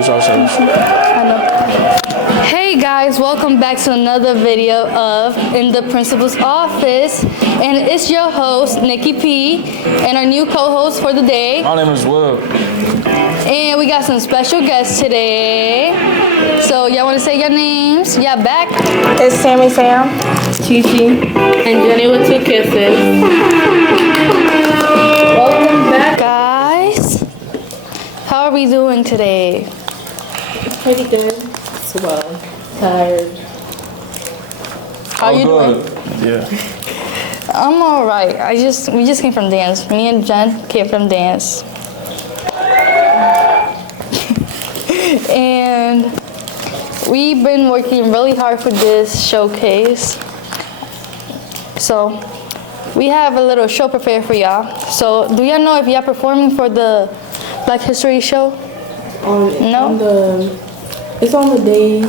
introduce ourselves. I know. Hey guys, welcome back to another video of In the Principal's Office. And it's your host, Nikki P, and our new co-host for the day. My name is Will. And we got some special guests today. So y'all want to say your names? Yeah, back. It's Sammy Sam, Keke, and Jenny with 2 kisses. Welcome back, guys. How are we doing today? Pretty good. Swell. Tired. How you doing? Yeah. I'm all right. We just came from dance. Me and Jen came from dance. And we've been working really hard for this showcase. So we have a little show prepared for y'all. So do y'all know if y'all performing for the Black History show? No? It's on the day.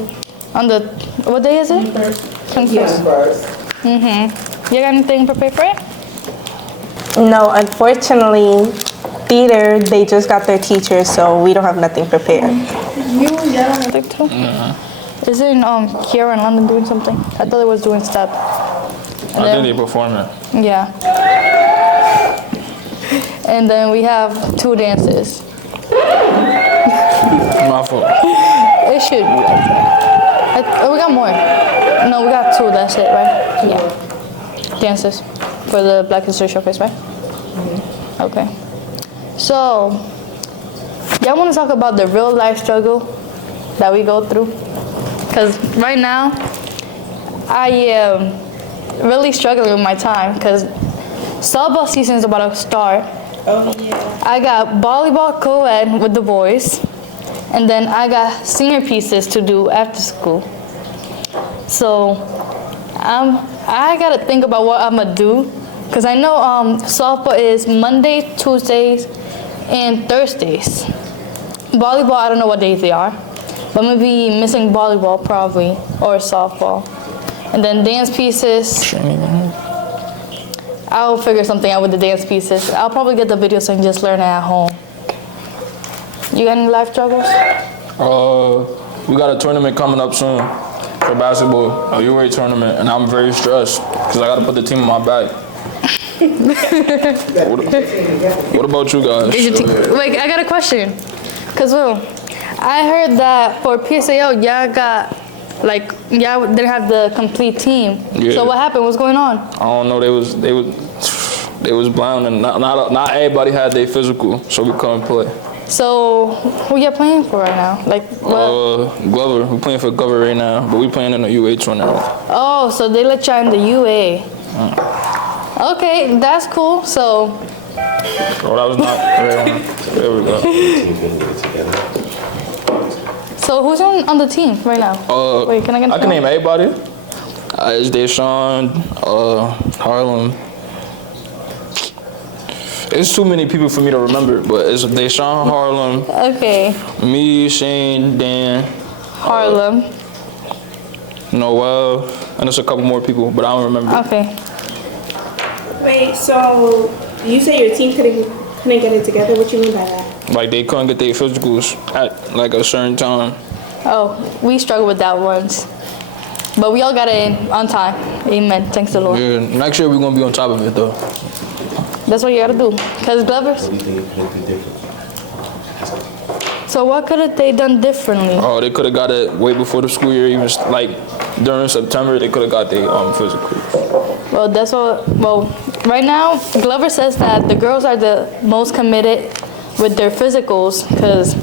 On the, what day is it? 21st. Mm-hmm. You got anything prepared for it? No, unfortunately, theater, they just got their teachers, so we don't have nothing prepared. I think too. Isn't Kiara in London doing something? I thought it was doing step. I think they perform it. Yeah. And then we have 2 dances. My fault. It should be like that. We got more. No, we got 2. That's it, right? Yeah. Dances for the Black History Showcase, right? Okay. So, y'all want to talk about the real life struggle that we go through? Because right now, I am really struggling with my time because softball season is about to start. Oh, yeah. I got volleyball co-ed with the boys, and then I got senior pieces to do after school. So I gotta think about what I'm gonna do, because I know softball is Monday, Tuesdays, and Thursdays. Volleyball, I don't know what days they are, but I'm gonna be missing volleyball probably, or softball. And then dance pieces, I'll figure something out with the dance pieces. I'll probably get the videos and just learn it at home. You got any life struggles? We got a tournament coming up soon for basketball, a UA tournament, and I'm very stressed because I got to put the team on my back. What about you guys? Wait, I got a question. Cause Will, I heard that for PSAO, y'all got y'all didn't have the complete team. Yeah. So what happened? What's going on? I don't know. They was blind, and not everybody had their physical, so we couldn't play. So who y'all playing for right now? Like what? Glover. We're playing for Glover right now, but we playing in the UA tournament. Oh, so they let y'all in the UA. Okay, that's cool. So. Oh, that was not. There we go. So who's on the team right now? Wait, can I get? I can name everybody. It's Deshaun, Harlem. It's too many people for me to remember, but it's Deshaun, Harlem. Okay. Me, Shane, Dan. Harlem. Noel, and there's a couple more people, but I don't remember. Okay. Wait, so you say your team couldn't get it together? What you mean by that? Like they couldn't get their physicals at like a certain time. Oh, we struggled with that once. But we all got it in on time. Amen. Thanks to the Lord. Yeah, next year we're gonna be on top of it though. That's what you gotta do. Cause Glovers. So what could have they done differently? Oh, they could have got it way before the school year. Even like during September, they could have got their physicals. Well, that's what. Well, right now, Glover says that the girls are the most committed with their physicals. Cause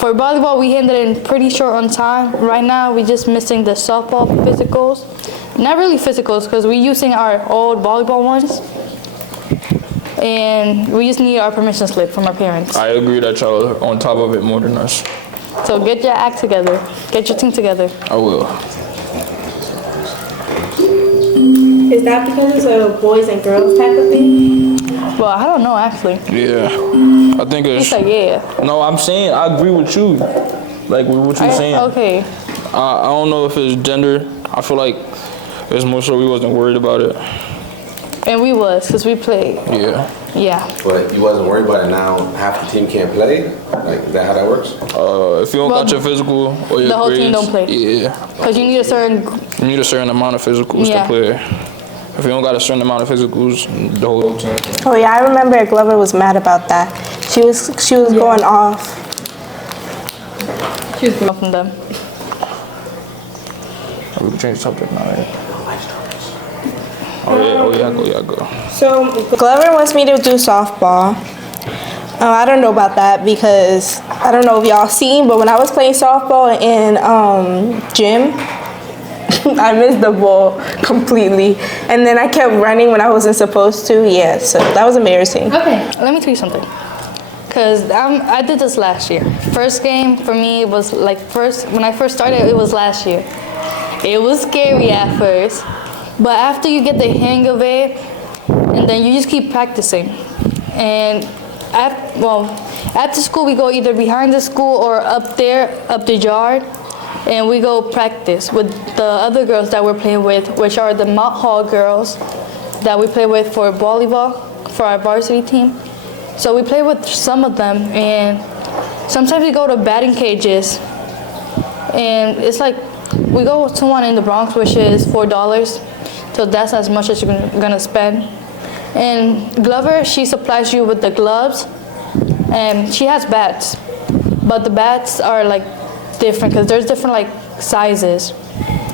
for volleyball, we handed it in pretty short on time. Right now, we just missing the softball physicals. Not really physicals, because we're using our old volleyball ones. And we just need our permission slip from our parents. I agree that y'all are on top of it more than us. So get your act together. Get your team together. I will. Is that because it's a boys and girls type of thing? Well, I don't know, actually. Yeah. I think it's... He's like, yeah. No, I'm saying I agree with you. Like, with what you're saying. Okay. I don't know if it's gender. I feel like it's more so we wasn't worried about it. And we was, because we played. Yeah. Yeah. But you wasn't worried about it now. Half the team can't play. Like, is that how that works? If you don't got your physical or your the whole team grades, don't play. Yeah. Because you need a certain... You need a certain amount of physicals Yeah. to play. If you don't got a certain amount of physicals, the whole team. Oh yeah, I remember Glover was mad about that. She was going off. She was from them. We can change the subject now, right? Oh yeah, go. So, Glover wants me to do softball. I don't know about that because I don't know if y'all seen, but when I was playing softball in gym, I missed the ball completely. And then I kept running when I wasn't supposed to. Yeah, so that was embarrassing. Okay, let me tell you something. Because I did this last year. First game for me was like when I first started, it was last year. It was scary at first, but after you get the hang of it, and then you just keep practicing. And after school, we go either behind the school or up the yard, and we go practice with the other girls that we're playing with, which are the Mount Hall girls that we play with for volleyball, for our varsity team. So we play with some of them, and sometimes we go to batting cages, and it's like we go to one in the Bronx, which is $4, so that's as much as you're gonna spend. And Glover, she supplies you with the gloves, and she has bats, but the bats are like different because there's different like sizes.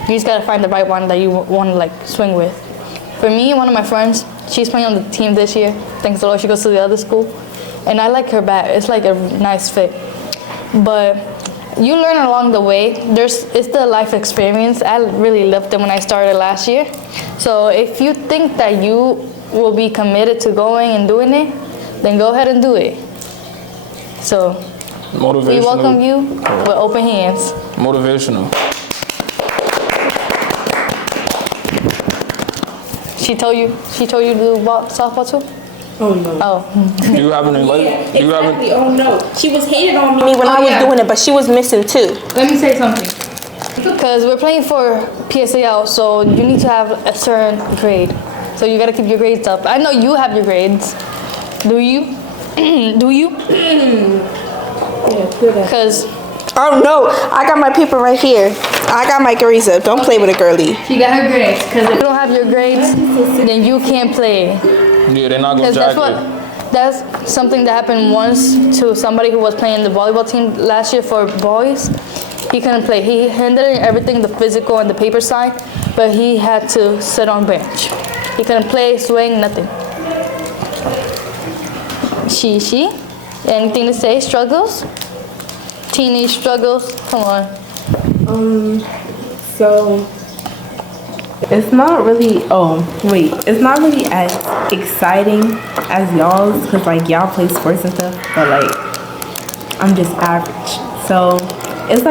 You just gotta find the right one that you want to like swing with. For me, one of my friends, she's playing on the team this year. Thanks to Lord, she goes to the other school, and I like her bat. It's like a nice fit, but you learn along the way. It's the life experience. I really loved it when I started last year. So if you think that you will be committed to going and doing it, then go ahead and do it. So we welcome you with open hands. Motivational. She told you to do softball too? oh no. Oh. Do you have any like? Yeah, Do you have exactly. Oh no. She was hated on me. When I was doing it, but she was missing too. Let me say something. Because we're playing for PSAL, so you need to have a certain grade. So you gotta keep your grades up. I know you have your grades. Do you? Do you? Yeah, good. Because Oh no, I got my paper right here. I got my grades up. Don't play with a girly. she got her grades. Because if you don't have your grades, then you can't play. Yeah, they're not gonna Because jack you. that's something that happened once to somebody who was playing the volleyball team last year for boys. He couldn't play. He handled everything, the physical and the paper side, but he had to sit on bench. He couldn't play, swing, nothing. She, anything to say? Struggles? Teenage struggles? Come on. So it's not really, it's not really as exciting as y'all's because like y'all play sports and stuff, but like I'm just average. So it's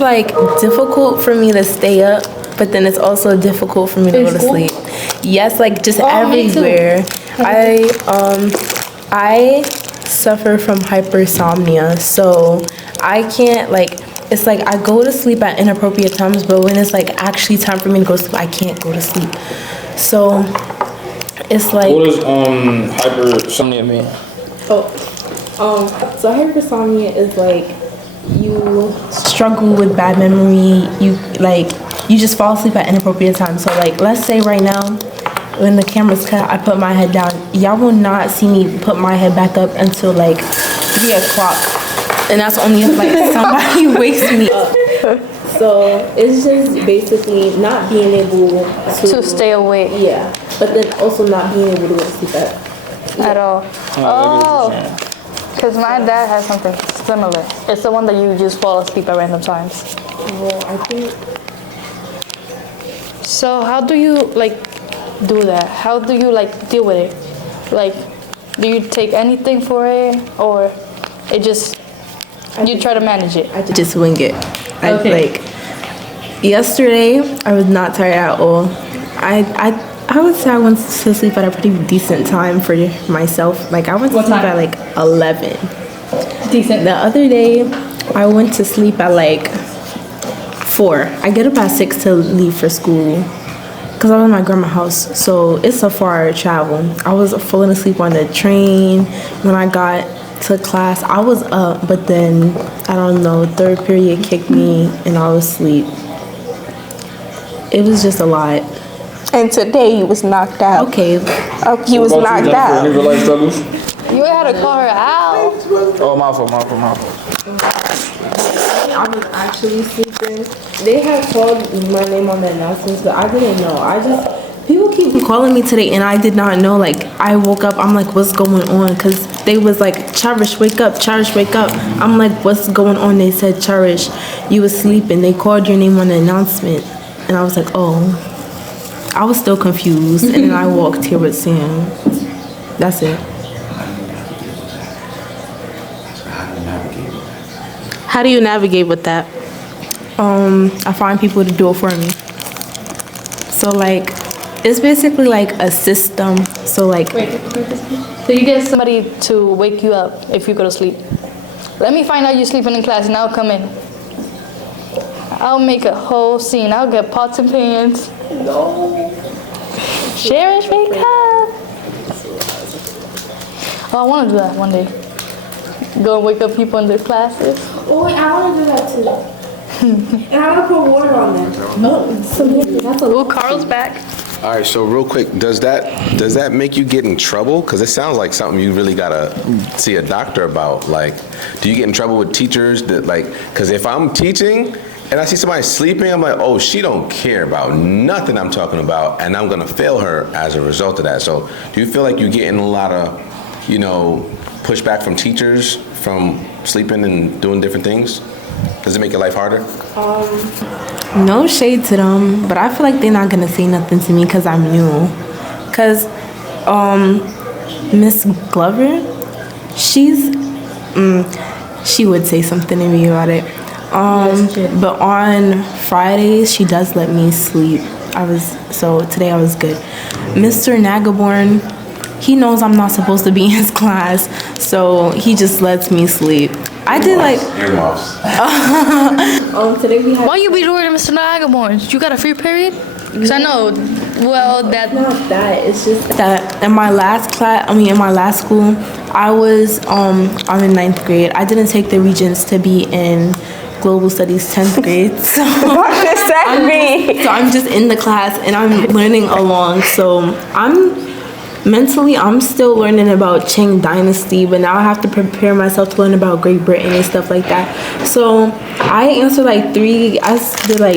like difficult for me to stay up, but then it's also difficult for me to go to sleep. Yes, like just everywhere. I suffer from hypersomnia, so I can't it's like I go to sleep at inappropriate times, but when it's like actually time for me to go to sleep, I can't go to sleep. So it's like, What does hypersomnia mean? so hypersomnia is like you struggle with bad memory. You just fall asleep at inappropriate times. So like let's say right now, when the camera's cut, I put my head down. Y'all will not see me put my head back up until like 3 o'clock. And that's only if like somebody wakes me up. So it's just basically not being able To stay awake yeah, but then also not being able to go to sleep at all. Oh, because my dad has something similar. It's the one that you just fall asleep at random times. Well, I think. So how do you do that? How do you deal with it? Do you take anything for it, or it just you try to manage it? I just wing it. Yesterday I was not tired at all. I would say I went to sleep at a pretty decent time for myself. I went to sleep at 11. Decent. The other day I went to sleep at 4. I get up at 6 to leave for school because I was at my grandma's house. So it's a far travel. I was falling asleep on the train. When I got to class, I was up, but then, I don't know, third period kicked me and I was asleep. It was just a lot. And today you was knocked out. Okay. Oh, you was knocked out. Any real life struggles? You had to call her out. Oh, my fault. I was actually sleeping. They had called my name on the announcements, but I didn't know. People keep calling me today, and I did not know. Like, I woke up, I'm like, what's going on? Because they was like, Cherish, wake up, Cherish, wake up. I'm like, what's going on? They said, Cherish, you was sleeping. They called your name on the announcement. And I was like, oh. I was still confused, and then I walked here with Sam. That's it. How do you navigate with that? I find people to do it for me. So like, it's basically like a system. So like, So you get somebody to wake you up if you go to sleep. Let me find out you're sleeping in class and I'll come in. I'll make a whole scene. I'll get pots and pans. No. Cherish, wake up. Oh, I want to do that one day. Go and wake up people in their classes. Oh, wait, I want to do that too. And I want to put water on them. no, so that's a Oh, Carl's back. All right, so real quick, does that make you get in trouble? Because it sounds like something you really gotta see a doctor about. Like, do you get in trouble with teachers that like? Because if I'm teaching and I see somebody sleeping, I'm like, oh, she don't care about nothing I'm talking about, and I'm gonna fail her as a result of that. So, do you feel like you're getting a lot of, pushback from teachers from sleeping and doing different things? Does it make your life harder? no shade to them, but I feel like they're not gonna say nothing to me because I'm new. Cause Miss Glover, she would say something to me about it. But on Fridays she does let me sleep. Today I was good. Mr. Nagaborn, he knows I'm not supposed to be in his class, so he just lets me sleep. I did like Earmuffs. today we had Why you be doing it, Mr. Niagara? You got a free period? Because I know, well, that. not that. It's just that in my last class, in my last school, I'm in 9th grade. I didn't take the Regents to be in Global Studies 10th grade. So What does that mean? So I'm just in the class and I'm learning along. So I'm still learning about Qing Dynasty, but now I have to prepare myself to learn about Great Britain and stuff like that. So I answered I did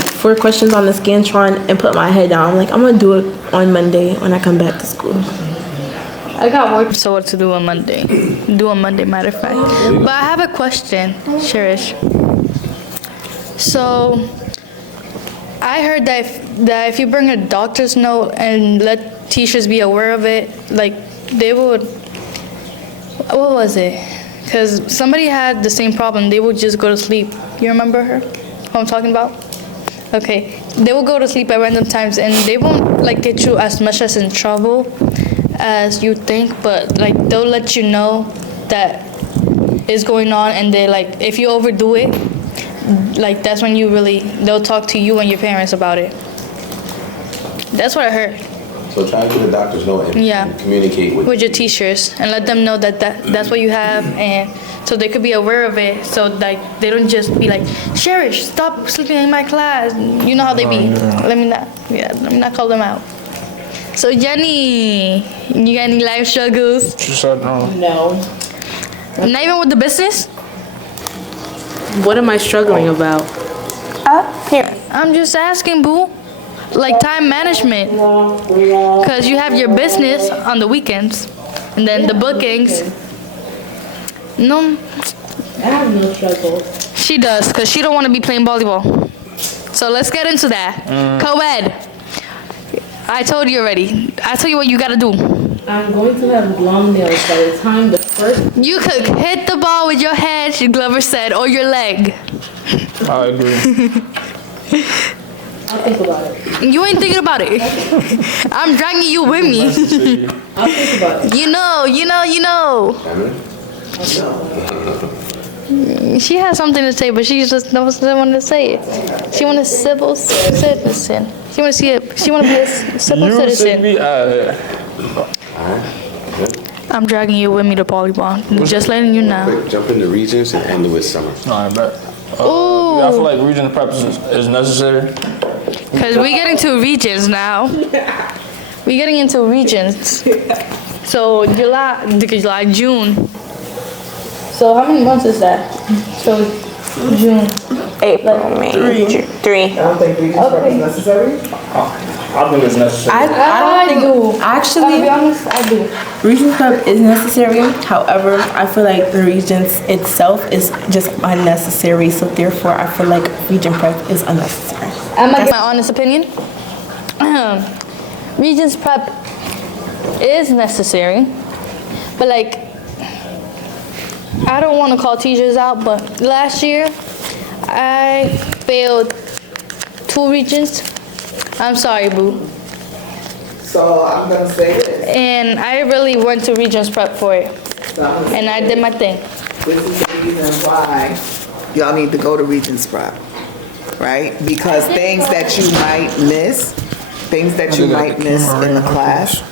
4 questions on the Scantron and put my head down. I'm like, I'm gonna do it on Monday when I come back to school. I got work so what to do on Monday. Matter of fact. But I have a question, Cherish. So I heard that if you bring a doctor's note and let teachers be aware of it, like they would, what was it? Because somebody had the same problem. They would just go to sleep. You remember her? Who I'm talking about? Okay. They will go to sleep at random times and they won't get you as much as in trouble as you think, but they'll let you know that is going on, and they if you overdo it, that's when they'll talk to you and your parents about it. That's what I heard. So try to get a doctor's note and communicate with your teachers and let them know that's what you have, and so they could be aware of it, so they don't just be like, Cherish, stop sleeping in my class. You know how they be. Let me not call them out. So Jenny, you got any life struggles? She said no. No. Not even with the business? What am I struggling about? Here. I'm just asking, boo. Time management. Because you have your business on the weekends. And then the bookings. No. I have no struggle. She does, because she don't want to be playing volleyball. So let's get into that. Co-ed. I told you already. I told you what you got to do. I'm going to have long nails by the time the first. You could hit the ball with your head, Glover said, or your leg. I agree. I'll think about it. You ain't thinking about it. I'm dragging you with me. I'll think about it. You know. She has something to say, but she just doesn't want to say it. She want a civil citizen. She want to see it. She want to be a civil You should citizen. be I'm dragging you with me to volleyball. Just letting you know. Quick, jump into Regents and end it with summer. Alright, bet. Ooh. Yeah, I feel like Regents prep is necessary. Cause we getting to Regents now. We getting into Regents. So June. So how many months is that? So June. April, May, June. 3. I don't think Regents prep is necessary. I think it's necessary. I don't think, To actually, be honest, I do. Regents prep is necessary. However, I feel like the Regents itself is just unnecessary. So therefore, I feel like Regent prep is unnecessary. I'm gonna give my honest opinion. Regents prep is necessary, but like, I don't want to call teachers out, but last year I failed 2 Regents. I'm sorry, boo. So I'm gonna say this. And I really went to Regents prep for it, and I did my thing. This is the reason why y'all need to go to Regents prep, right? Because things that you might miss in the class,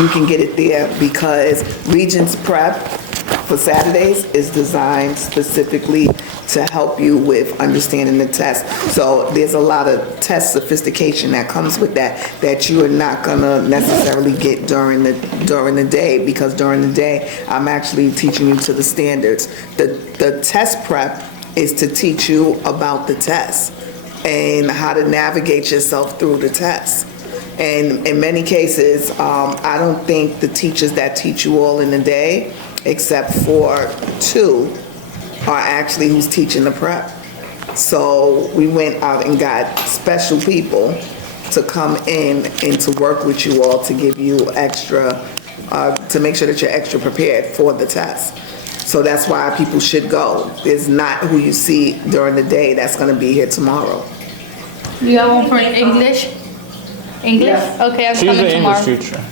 you can get it there because Regents prep for Saturdays is designed specifically to help you with understanding the test. So there's a lot of test sophistication that comes with that you are not gonna necessarily get during the day, because during the day, I'm actually teaching you to the standards. The test prep is to teach you about the test and how to navigate yourself through the test. And in many cases, I don't think the teachers that teach you all in the day, except for 2, are actually who's teaching the prep. So we went out and got special people to come in and to work with you all to give you extra, to make sure that you're extra prepared for the test. So that's why people should go. It's not who you see during the day that's gonna be here tomorrow. You got one for English? English? Okay, I'm She's coming an tomorrow. English teacher.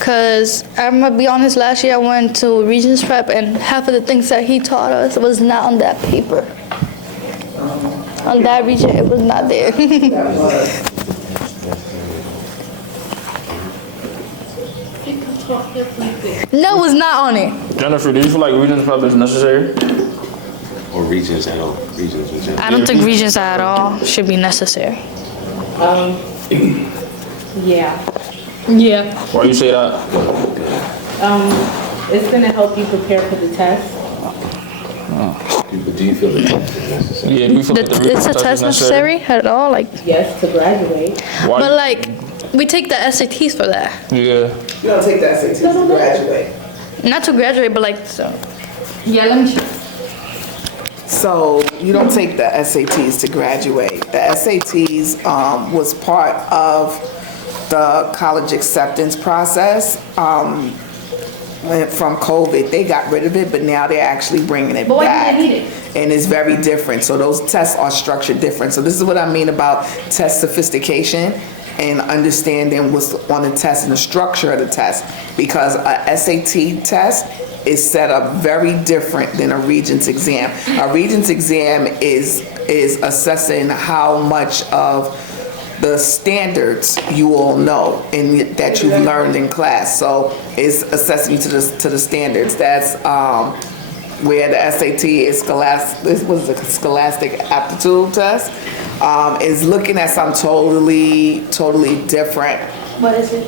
Cause I'm gonna be honest, last year I went to Regents prep and half of the things that he taught us was not on that paper. On that Regent, it was not there. No, it was not on it. Jennifer, do you feel like Regents prep is necessary? Or Regents at all? Regents in general. I don't think Regents at all should be necessary. Yeah. Yeah. Why you say that? It's gonna help you prepare for the test. But do you feel the test is necessary? Yeah, do you feel like the Is Regents the test test is necessary? necessary at all? Like, Yes, to graduate. Why? but like, we take the SATs for that. Yeah. You don't take the SATs to graduate. Not to graduate, but like, so. Yeah, let me show. So you don't take the SATs to graduate. The SATs was part of the college acceptance process. From COVID, they got rid of it, but now they're actually bringing it But why do back. they need it? And it's very different. So those tests are structured different. So this is what I mean about test sophistication and understanding what's on the test and the structure of the test. Because a SAT test is set up very different than a Regents exam. A Regents exam is assessing how much of the standards you all know and that you've learned in class. So it's assessing you to the standards. That's where the SAT is scholastic aptitude test. Is looking at something totally different. What is it?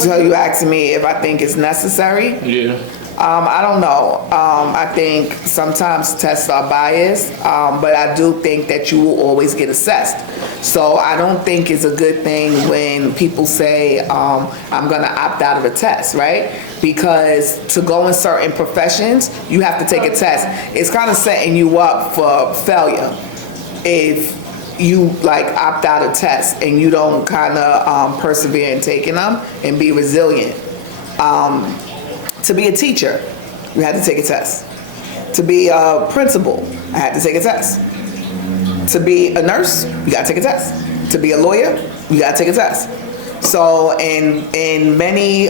So you asking me if I think it's necessary? Yeah. I don't know. I think sometimes tests are biased, but I do think that you will always get assessed. So I don't think it's a good thing when people say, I'm gonna opt out of a test, right? Because to go in certain professions, you have to take a test. It's kind of setting you up for failure if you like opt out of tests and you don't kind of persevere in taking them and be resilient. To be a teacher, you had to take a test. To be a principal, I had to take a test. To be a nurse, you gotta take a test. To be a lawyer, you gotta take a test. So in many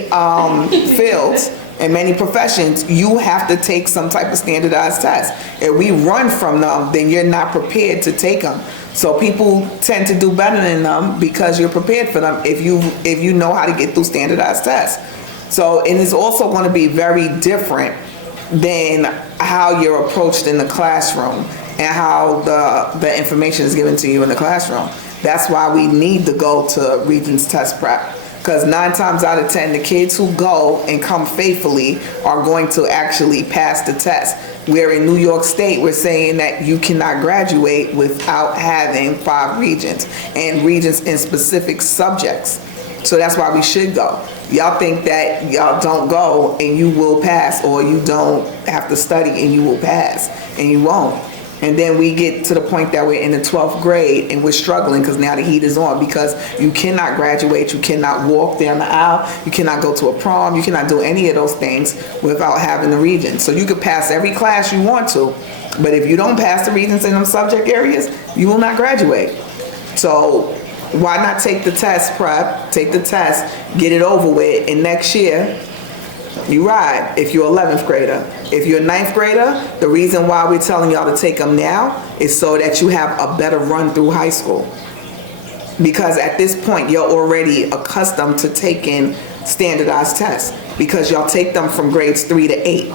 fields, In many professions, you have to take some type of standardized test. If we run from them, then you're not prepared to take them. So people tend to do better than them because you're prepared for them if you know how to get through standardized tests. So it is also going to be very different than how you're approached in the classroom and how the information is given to you in the classroom. That's why we need to go to Regents test prep. Because 9 times out of 10, the kids who go and come faithfully are going to actually pass the test. Where in New York State, we're saying that you cannot graduate without having 5 Regents, and Regents in specific subjects. So that's why we should go. Y'all think that y'all don't go and you will pass, or you don't have to study and you will pass, and you won't. And then we get to the point that we're in the 12th grade and we're struggling because now the heat is on, because you cannot graduate, you cannot walk down the aisle, you cannot go to a prom, you cannot do any of those things without having the Regents. So you could pass every class you want to, but if you don't pass the Regents in them subject areas, you will not graduate. So why not take the test prep, take the test, get it over with, and next year, you ride if you're 11th grader. If you're a 9th grader, the reason why we're telling y'all to take them now is so that you have a better run through high school. Because at this point, you're already accustomed to taking standardized tests because y'all take them from grades 3 to 8.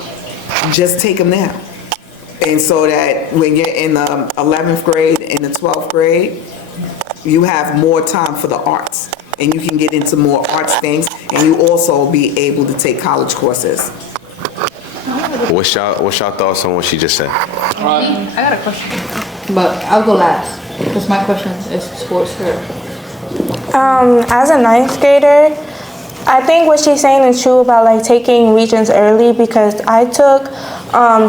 Just take them now. And so that when you're in the 11th grade and the 12th grade, you have more time for the arts. And you can get into more arts things, and you also be able to take college courses. What's y'all thoughts on what she just said? I got a question, but I'll go last because my question is towards her. As a 9th grader, I think what she's saying is true about like taking Regents early, because I took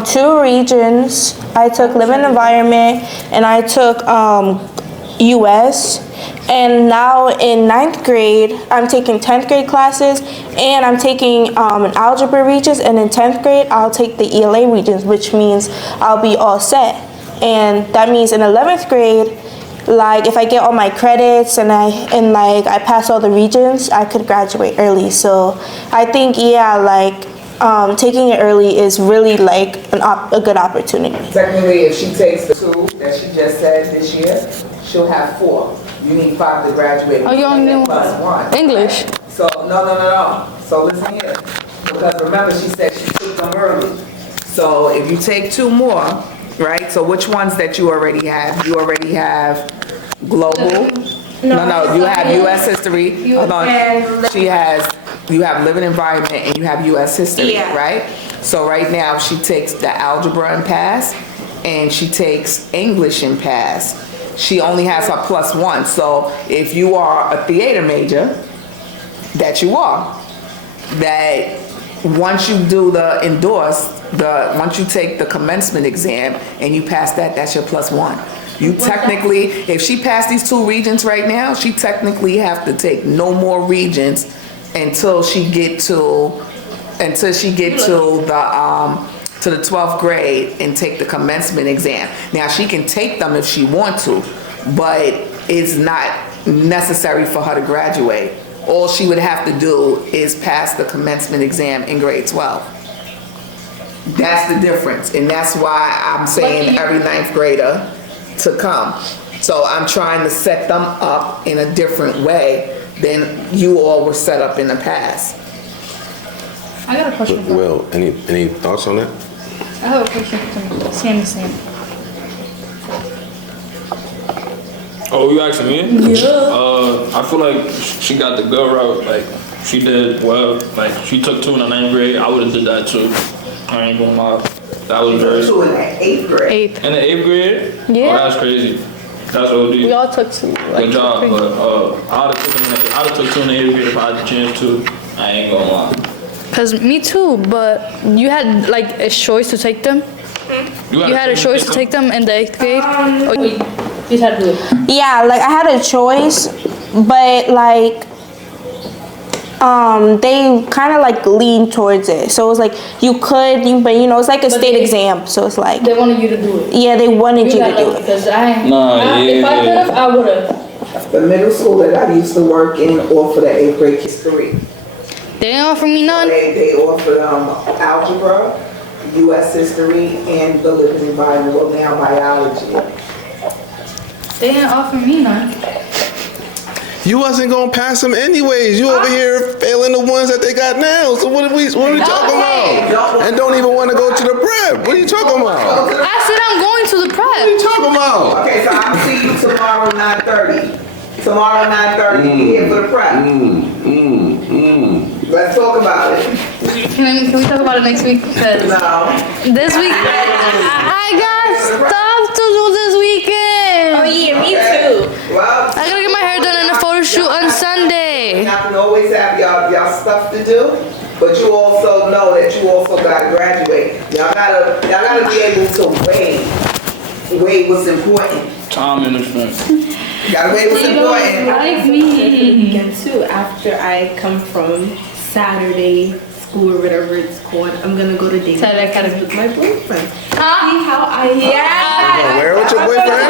2 Regents. I took Living Environment and I took US. And now in 9th grade, I'm taking 10th grade classes, and I'm taking an algebra Regents, and in 10th grade, I'll take the ELA Regents, which means I'll be all set. And that means in 11th grade, like if I get all my credits and I pass all the Regents, I could graduate early. So I think, yeah, like taking it early is really like a good opportunity. Technically, if she takes the 2 that she just said this year, she'll have 4. You need 5 to graduate. Oh, you only need plus 1. English. So, no. So listen here. Because remember, she said she took them early. So if you take 2 more, right? So which ones that you already have? You already have global. No, you have U.S. history. Hold on. You have living environment and you have U.S. history, right? So right now she takes the algebra and pass, and she takes English and pass. She only has her +1. So if you are a theater major, that you are, that once you do the once you take the commencement exam and you pass that, that's your +1. You technically, if she passed these 2 Regents right now, she technically have to take no more Regents until she get to the 12th grade and take the commencement exam. Now she can take them if she wants to, but it's not necessary for her to graduate. All she would have to do is pass the commencement exam in grade 12. That's the difference, and that's why I'm saying every 9th grader to come. So I'm trying to set them up in a different way than you all were set up in the past. I got a question. Will, any thoughts on that? I have a question for Sammy Sam. Oh, you asking me? Yeah. I feel like she got the good route. Like, she did well. Like, she took 2 in the 9th grade. I would have did that too. I ain't gonna lie. That was very. 2 in the 8th grade. 8th. In the 8th grade? Yeah. Oh, that's crazy. That's OD. We all took 2. Like, good job, but I'd have took 2 in the 8th grade if I had the chance to. I ain't gonna lie. Cause me too, but you had like a choice to take them. You had a choice to take them in the 8th grade. You just had to do it. Yeah, like I had a choice, but like they kind of like leaned towards it. So it was like you could, but you know, it's like a state exam. So it's like they wanted you to do it. Yeah, they wanted you to do it. Because if I could have, I would have. The middle school that I used to work in, or for the 8th grade kids, 3. They didn't offer me none. They offered algebra, U.S. history, and the living environment, well now biology. They didn't offer me none. You wasn't gonna pass them anyways. You over here failing the ones that they got now. So what are we talking about? And don't even want to go to the prep. What are you talking about? I said I'm going to the What are prep. you talking about? Okay, so I'll see you tomorrow 9:30. Tomorrow 9:30, you here for the prep. Let's talk about it. Can we talk about it next week? Because No. this week I got stuff to do this weekend. Oh yeah, me too. Well, I gotta get my hair done and a photo shoot on you Sunday. have to always have y'all stuff to do, but you also know that you also gotta graduate. Y'all gotta be able to weigh what's important. Time management. You gotta weigh what's important. I for the weekend too. After I come from Saturday school or whatever it's called, I'm gonna go to dating Saturday Academy. with my boyfriend. See Huh? how I Where with your boyfriend?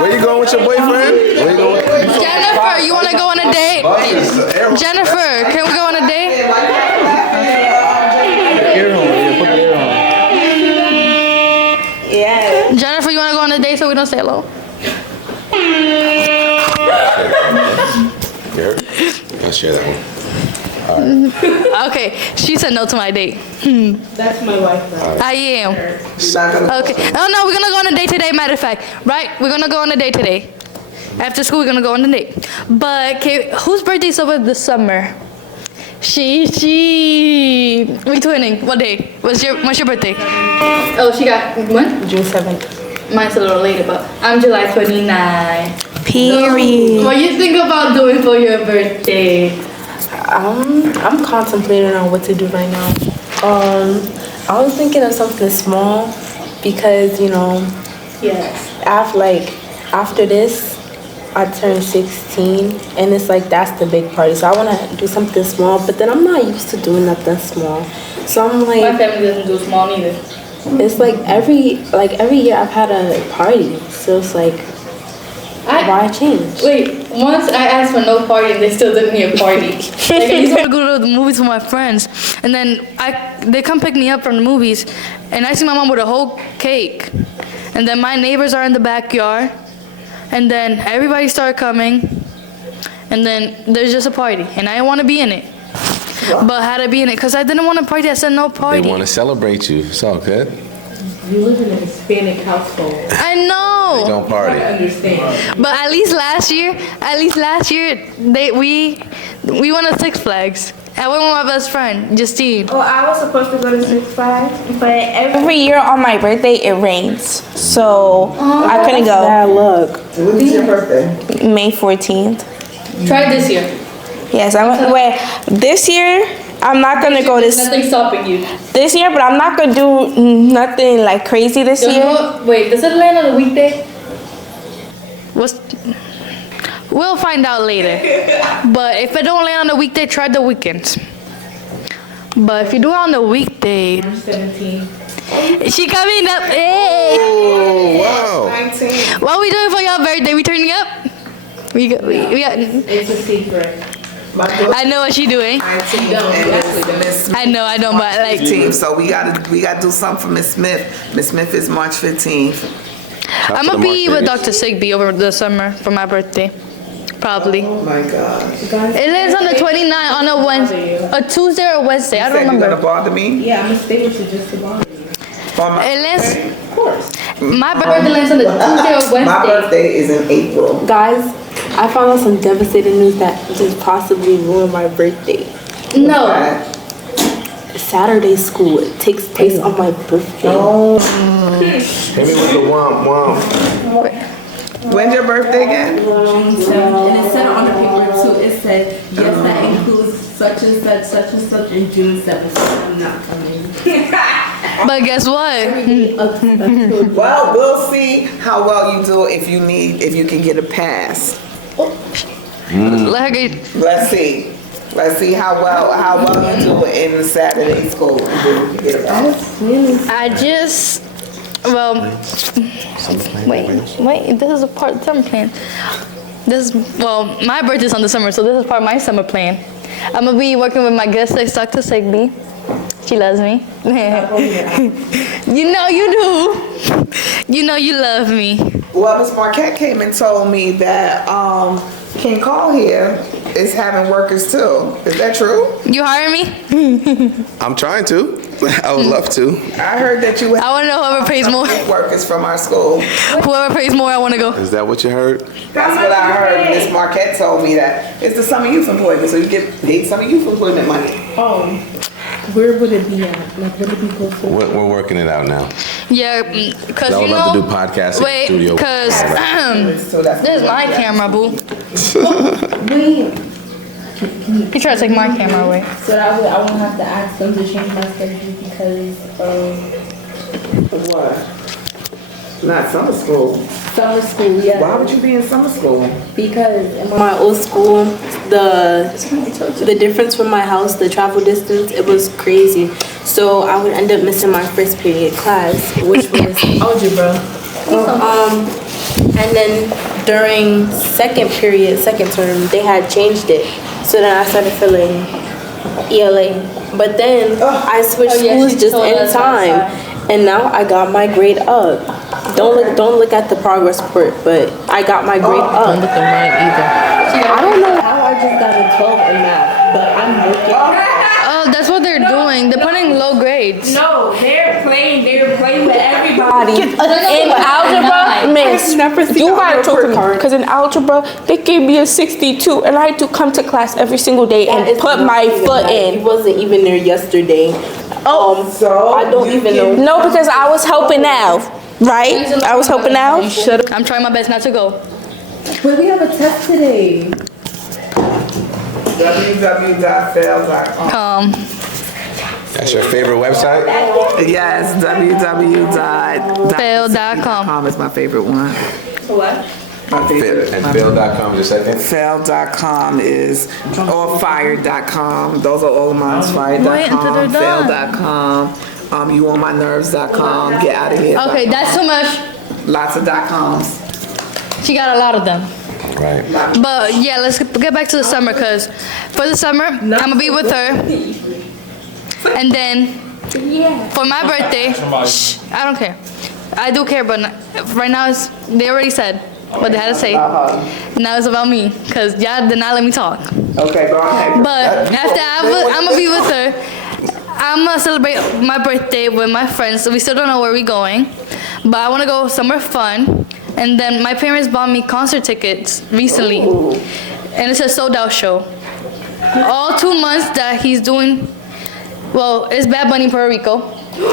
Where you going with your boyfriend? Where you going? Jennifer, you wanna go on a date? Jennifer, can we go on a date? Yeah. Jennifer, you wanna go on a date so we don't stay alone? Here. Let's share that one. Okay, she said no to my date. That's my wife now. I am. She's not gonna. Okay. Oh no, we're gonna go on a date today, matter of fact. Right? We're gonna go on a date today. After school, we're gonna go on a date. But okay, whose birthday's over this summer? We twinning. What day? What's your birthday? Oh, she got when? June 7th. Mine's a little later, but I'm July 29. Period. What you think about doing for your birthday? I'm contemplating on what to do right now. I was thinking of something small because, you know, Yes. after this, I turned 16 and it's like that's the big party. So I want to do something small, but then I'm not used to doing nothing small. So I'm My like, family doesn't do small neither. it's like every year I've had a party. So it's like, why change? Wait, once I asked for no party and they still didn't need a party. Like I used to go to the movies with my friends and then they come pick me up from the movies and I see my mom with a whole cake. And then my neighbors are in the backyard and then everybody started coming and then there's just a party and I didn't want to be in it. But had to be in it because I didn't want a party. I said no party. They want to celebrate you. It's all good. You live in a Hispanic household. I know. They don't party. I understand. But at least last year, we went to Six Flags. I went with my best friend, Justine. Well, I was supposed to go to 6 Flags, but Every year on my birthday, it rains. So I couldn't go. Bad luck. When's your birthday? May 14th. Try this year. Yes, this year, I'm not going to go Nothing stopping you. this year, but I'm not going to do nothing like crazy this year. Wait, does it land on a weekday? We'll find out later. But if it don't land on a weekday, try the weekends. But if you do it on the weekday, I'm 17. she coming up. Hey. Oh, wow. 19. What are we doing for your birthday? We turning up? We got. It's a secret. I know what she doing. 19 and Miss I know, but like. 15th. So we gotta do something for Miss Smith. Miss Smith is March 15th. I'm gonna be with Dr. Sigby over the summer for my birthday. Probably. Oh my God. It lands on the 29th on a Wednesday, a Tuesday or Wednesday. I don't Said you remember. gonna bother me? Yeah, I'm gonna stay with you just to bother you. On my It lands. Of course. My birthday lands on the Tuesday or My Wednesday. birthday is in April. Guys, I found out some devastating news that just possibly ruined my birthday. No. Saturday school takes place on my birthday. Maybe with the womp. When's your birthday again? And it said on the paper too, it said, yes, that includes such and such in June 7th. So I'm not coming. But guess what? Well, we'll see how well you do if you can get a pass. Let her get. Let's see. Let's see how well you do in Saturday school. I just. Well. Wait. This is a part of the summer plan. My birthday's on the summer, so this is part of my summer plan. I'm gonna be working with my good sis, Dr. Sigby. She loves me. You know you do. You know you love me. Well, Miss Marquette came and told me that King Call here is having workers too. Is that true? You hire me? I'm trying to. I would love to. I heard that you I want to know whoever pays more. workers from our school. Whoever pays more, I want to go. Is that what you heard? That's what I heard. Miss Marquette told me that it's the summer youth employment, so you get paid summer youth employment money. Where would it be at? Like, would it be close to? We're working it out now. Yeah, because I you would love know. to do podcasts in the Wait, studio. because So that's this is my camera, boo. Wait. He tried to take my camera away. So that way I won't have to ask them to change my schedule because of what? Not summer school. summer school. Yeah. Why would you be in summer school? Because in my old school, the difference from my house, the travel distance, it was crazy. So I would end up missing my first period class, which was algebra. And then during second term, they had changed it. So then I started feeling ELA. But then I switched schools just in time, and now I got my grade up. Don't look at the progress report, but I got my grade up. Don't look at mine either. I don't know how I just got a 12 in math, but I'm looking. Oh, that's what they're doing. They're putting low grades. No, they're playing with everybody. In algebra, miss, you gotta talk to me. Because in algebra, they gave me a 62, and I had to come to class every single day and put my foot He in. wasn't even there yesterday. So I don't even know. No, because I was helping out, right? I was helping out. I'm trying my best not to go. But we have a test today. www.fail.com. That's your favorite website? Yes, Fail.com. is my favorite one. What? My favorite. And Bill.com is your second? Fail.com is, or fire.com. Those are all of mine. Wait until they're Fire.com, done. fail.com, youonmynerves.com. Get out of here. Okay, that's too much. Lots of .coms. She got a lot of them. Right. But yeah, let's get back to the summer, because for the summer, I'm gonna be with her. And then for my birthday, shh, I don't care. I do care, but right now they already said what they had to say. Now it's about me, because y'all did not let me talk. Okay, go ahead. But after I'm gonna be with her, I'm gonna celebrate my birthday with my friends. So we still don't know where we're going, but I wanna go somewhere fun. And then my parents bought me concert tickets recently, and it's a sold out show. All 2 months that he's doing, well, it's Bad Bunny Puerto Rico.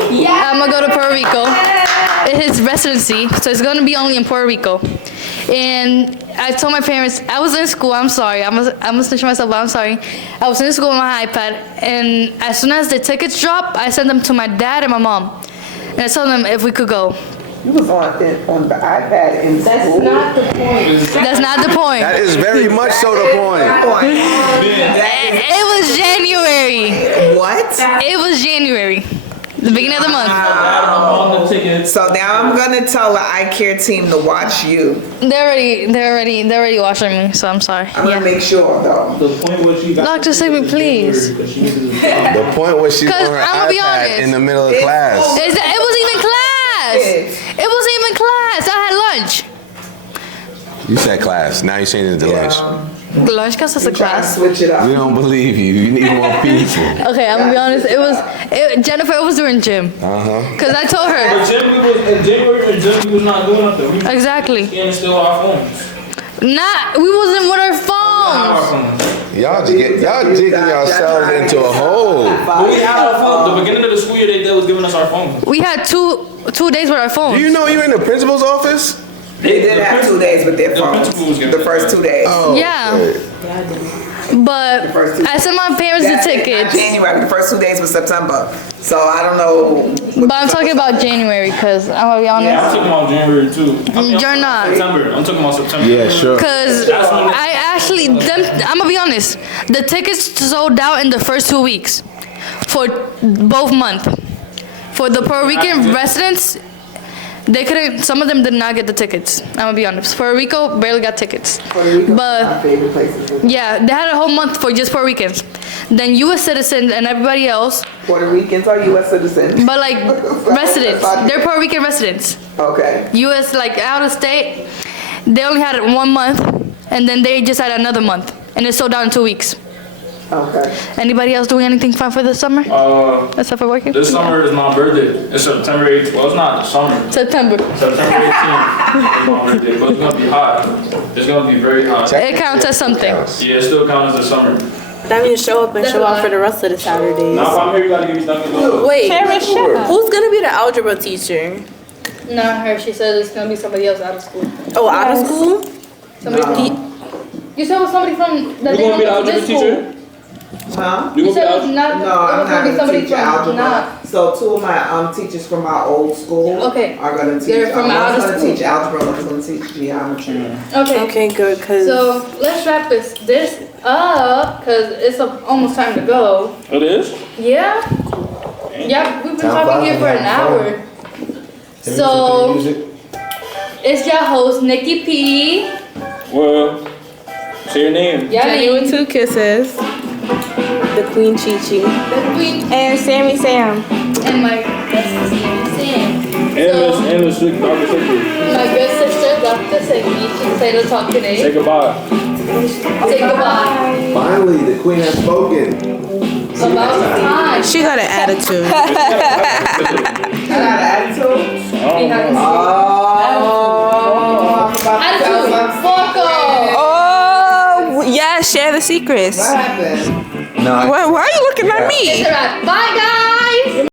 Yeah. I'm gonna go to Puerto Rico. It's his residency, so it's gonna be only in Puerto Rico. And I told my parents, I was in school, I'm sorry, I'm gonna snitch myself, but I'm sorry. I was in school with my iPad, and as soon as the tickets dropped, I sent them to my dad and my mom. And I told them if we could go. You was on the iPad in school. That's not the point. That's not the point. That is very much so the point. It was January. What? It was January. The beginning of the month. So now I'm gonna tell the I Care team to watch you. They're already watching me, so I'm sorry. I'm gonna make sure though. The point was she got. Dr. Sigby, please. The point was she's on 'Cause her I'ma be iPad honest. in the middle of class. It wasn't even class. It wasn't even class. I had lunch. You said class. Now you're saying it's the lunch. Lunch counts as a Try to class. switch it up. We don't believe you. You need more people. Okay, I'm gonna be honest. Jennifer was doing gym. Cause I told her. But in January, we was not doing nothing. We was Exactly. scanning still our phones. We wasn't with our Our phones. phones. Y'all digging yourselves into a hole. But we had our phones. The beginning of the school year, they was giving us our phones. We had two days with our Do phones. you know you're in the principal's office? They did have 2 days with their the phones. principal was giving The it. first 2 days. Oh, Yeah. okay. But I sent my parents the That's it, not tickets. January. The first 2 days was September. So I don't know. But I'm talking about January, cause I'm gonna be Yeah, I'm honest. talking about January too. You're not. September. I'm talking about September. Yeah, sure. Cause I actually, I'm gonna be honest. The tickets sold out in the first 2 weeks, for both months. For the Puerto Rican residents, They couldn't. Some of them did not get the tickets. I'm gonna be honest. Puerto Rico barely got tickets. Puerto Rico, But my favorite places. yeah, they had a whole month for just Puerto Ricans. Then U.S. citizens and everybody else, Puerto Ricans are U.S. citizens. but like residents, they're Puerto Rican residents. Okay. U.S. like out of state, they only had it 1 month, and then they just had another month, and it sold out in 2 weeks. Okay. Anybody else doing anything fun for this summer? Except for working? This summer is my birthday. It's September 8th. Well, it's not the summer. September. September 18th is my birthday, but it's gonna be hot. It's gonna be very hot. It counts as something. Yeah, it still counts as the summer. That means show up and show out for the rest of the Saturdays. Now, if I'm here, you gotta give me something. Wait, who's gonna be the algebra teacher? Not her. She said it's gonna be somebody else out of school. Oh, out of school? Somebody. You said it was somebody from the You gonna be the algebra teacher? Huh? You You said it gonna was be not. No, it I'm was not gonna be gonna somebody teach from algebra. not. So two of my teachers from my old school Okay. are gonna teach. They're from out of one's gonna school. teach algebra, one's gonna teach geometry. Okay. Okay, good, cause So let's wrap this up because it's almost time to go. It is? Yeah. Yeah, we've been talking here for an hour. So it's your host Nikki P. Well, say your name. Jenny with Yanni, 2 kisses. The Queen Chi Chi. the Queen, And Sammy Sam. and my guest sister Sam. And Miss Dr. Sickle. My good sister, Dr. Seki, she decided to talk today. Say goodbye. Say goodbye. Finally, the queen has spoken. About time. She got an attitude. You got an attitude? Attitude. Fuck off. Oh, yeah, share the secrets. What happened? No, Why are you looking at me? It's a wrap. Bye, guys.